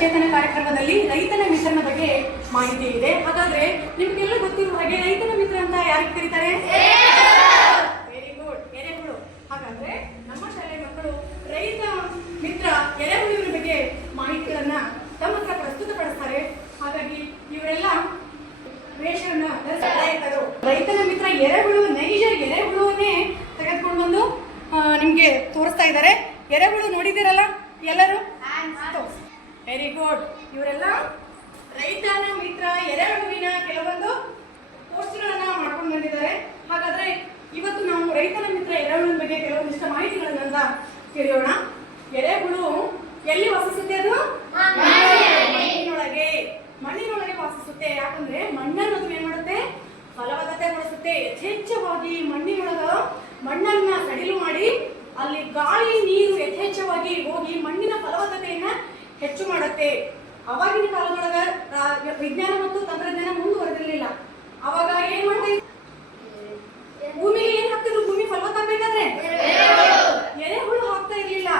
ಸಚೇತನ ಕಾರ್ಯಕ್ರಮದಲ್ಲಿ ರೈತನ ಮಿತ್ರನ ಬಗ್ಗೆ ಮಾಹಿತಿ ಇದೆ. ಹಾಗಾದ್ರೆ ನಿಮಗೆಲ್ಲ ಗೊತ್ತಿರುವ ಹಾಗೆ ರೈತನ ಮಿತ್ರ ಅಂತ ಯಾರಿಗೆ ಕರೀತಾರೆ? ವೆರಿ ಗುಡ್ ಎರೆಹುಳು. ಹಾಗಾದ್ರೆ ನಮ್ಮ ಶಾಲೆಯ ಮಕ್ಕಳು ರೈತ ಮಿತ್ರ ಎರೆಹುಳುವಿನ ಬಗ್ಗೆ ಮಾಹಿತಿಗಳನ್ನ ತಮ್ಮ ಹತ್ರ ಪ್ರಸ್ತುತಪಡಿಸ್ತಾರೆ. ಹಾಗಾಗಿ ಇವರೆಲ್ಲ ವೇಷವನ್ನ ರೈತರು ರೈತನ ಮಿತ್ರ ಎರೆಹುಳು ನೈಜ ಎರೆಹುಳುವನ್ನೇ ತೆಗೆದುಕೊಂಡು ಬಂದು ನಿಮ್ಗೆ ತೋರಿಸ್ತಾ ಇದ್ದಾರೆ. ಎರೆಹುಳು ನೋಡಿದ್ದೀರಲ್ಲ ಎಲ್ಲರೂ? ವೆರಿ ಗುಡ್ ಇವರೆಲ್ಲ ರೈತನ ಮಿತ್ರ ಎರೆಹುಳುವಿನ ಕೆಲವೊಂದು ಕೋರ್ಸ್ಗಳನ್ನ ಮಾಡ್ಕೊಂಡು ಬಂದಿದ್ದಾರೆ. ಹಾಗಾದ್ರೆ ಇವತ್ತು ನಾವು ರೈತನ ಮಿತ್ರ ಎರೆಹುಳುವಿನ ಬಗ್ಗೆ ಕೆಲವೊಂದಿಷ್ಟು ಮಾಹಿತಿಗಳನ್ನ ತಿಳಿಯೋಣ. ಎರೆಹುಳು ಎಲ್ಲಿ ವಾಸಿಸುತ್ತೆ ಅದು? ಮಣ್ಣಿನೊಳಗೆ. ಮಣ್ಣಿನೊಳಗೆ. ವಾಸಿಸುತ್ತೆ. ಯಾಕಂದ್ರೆ ಮಣ್ಣನ್ನು ಅದು ಏನ್ ಮಾಡುತ್ತೆ? ಫಲವತ್ತತೆಗೊಳಿಸುತ್ತೆ ಯಥೇಚ್ಛವಾಗಿ ಮಣ್ಣಿನೊಳಗ ಮಾಡುತ್ತೆ. ಅವಾಗಿನ ಕಾಲದೊಳಗ ವಿಜ್ಞಾನ ಮತ್ತು ತಂತ್ರಜ್ಞಾನ ಮುಂದುವರೆದಿರಲಿಲ್ಲ. ಅವಾಗ ಏನ್ ಮಾಡ್ತಾ? ಭೂಮಿಗೆ ಏನ್ ಹಾಕ್ತಿದ್ರು? ಭೂಮಿ ಫಲವತ್ತಾಗಬೇಕಾದ್ರೆ ಎರೆಹುಳು ಹಾಕ್ತಾ ಇರ್ಲಿಲ್ಲ.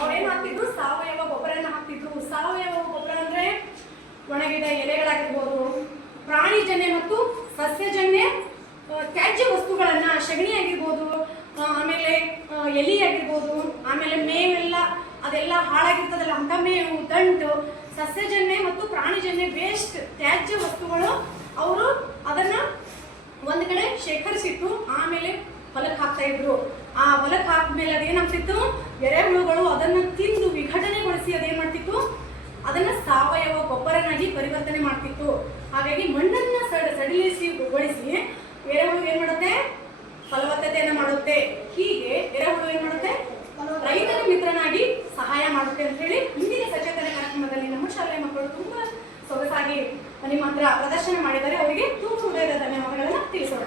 ಅವ್ರೇನ್ ಹಾಕ್ತಿದ್ರು? ಸಾವಯವ ಗೊಬ್ಬರನ ಹಾಕ್ತಿದ್ರು. ಸಾವಯವ ಗೊಬ್ಬರ ಅಂದ್ರೆ ಒಣಗಿದ ಎಲೆಗಳಾಗಿರ್ಬೋದು, ಪ್ರಾಣಿಜನ್ಯ ಮತ್ತು ಸಸ್ಯಜನ್ಯ ತ್ಯಾಜ್ಯ ವಸ್ತುಗಳನ್ನ ಸಗಣಿ ಆಗಿರ್ಬೋದು ಆಮೇಲೆ ಎಲಿ ಆಗಿರ್ಬೋದು, ಆಮೇಲೆ ಮೇವೆಲ್ಲ ಅದೆಲ್ಲ ಹಾಳಾಗಿರ್ತದಲ್ಲ ಅಂತ ಮೇವು ದಂಟು ಸಸ್ಯಜನ್ಯ ಮತ್ತು ಪ್ರಾಣಿಜನ್ಯ ವೇಸ್ಟ್ ತ್ಯಾಜ್ಯ ವಸ್ತುಗಳು ಅವರು ಅದನ್ನ ಒಂದ್ ಕಡೆ ಶೇಖರಿಸಿತ್ತು ಆಮೇಲೆ ಹೊಲಕ್ಕೆ ಹಾಕ್ತಾ ಇದ್ರು. ಆ ಹೊಲಕ್ಕೆ ಹಾಕ್ಮೇಲೆ ಅದೇನಾಗ್ತಿತ್ತು ಎರೆಹುಳುಗಳು ಅದನ್ನ ತಿಂದು ವಿಘಟನೆಗೊಳಿಸಿ ಅದೇನ್ ಮಾಡ್ತಿತ್ತು? ಅದನ್ನ ಸಾವಯವ ಗೊಬ್ಬರನಾಗಿ ಪರಿವರ್ತನೆ ಮಾಡ್ತಿತ್ತು. ಹಾಗಾಗಿ ಮಣ್ಣನ್ನ ಸಡ- ಸಡಿಲಿಸಿ ಗೊಳಿಸಿ ಎರೆಹುಳು ಏನ್ ಮಾಡುತ್ತೆ? ಫಲವತ್ತತೆಯನ್ನ ಮಾಡುತ್ತೆ. ಹೀಗೆ ಎರೆಹುಳು ಏನ್ ಮಾಡುತ್ತೆ? ರೈತನ ಮಿತ್ರನಾಗಿ ಆಗುತ್ತೆ ಅಂತ ಹೇಳಿ ಹಿಂದಿನ ಸಚೇತನ ಕಾರ್ಯಕ್ರಮದಲ್ಲಿ ನಮ್ಮ ಶಾಲೆಯ ಮಕ್ಕಳು ತುಂಬಾ ಸೊಗಸಾಗಿ ನಿಮ್ಮ ಹತ್ರ ಪ್ರದರ್ಶನ ಮಾಡಿದ್ದಾರೆ. ಅವರಿಗೆ ತುಂಬ ಹೃದಯದ ಧನ್ಯವಾದಗಳನ್ನು ತಿಳಿಸೋಣ.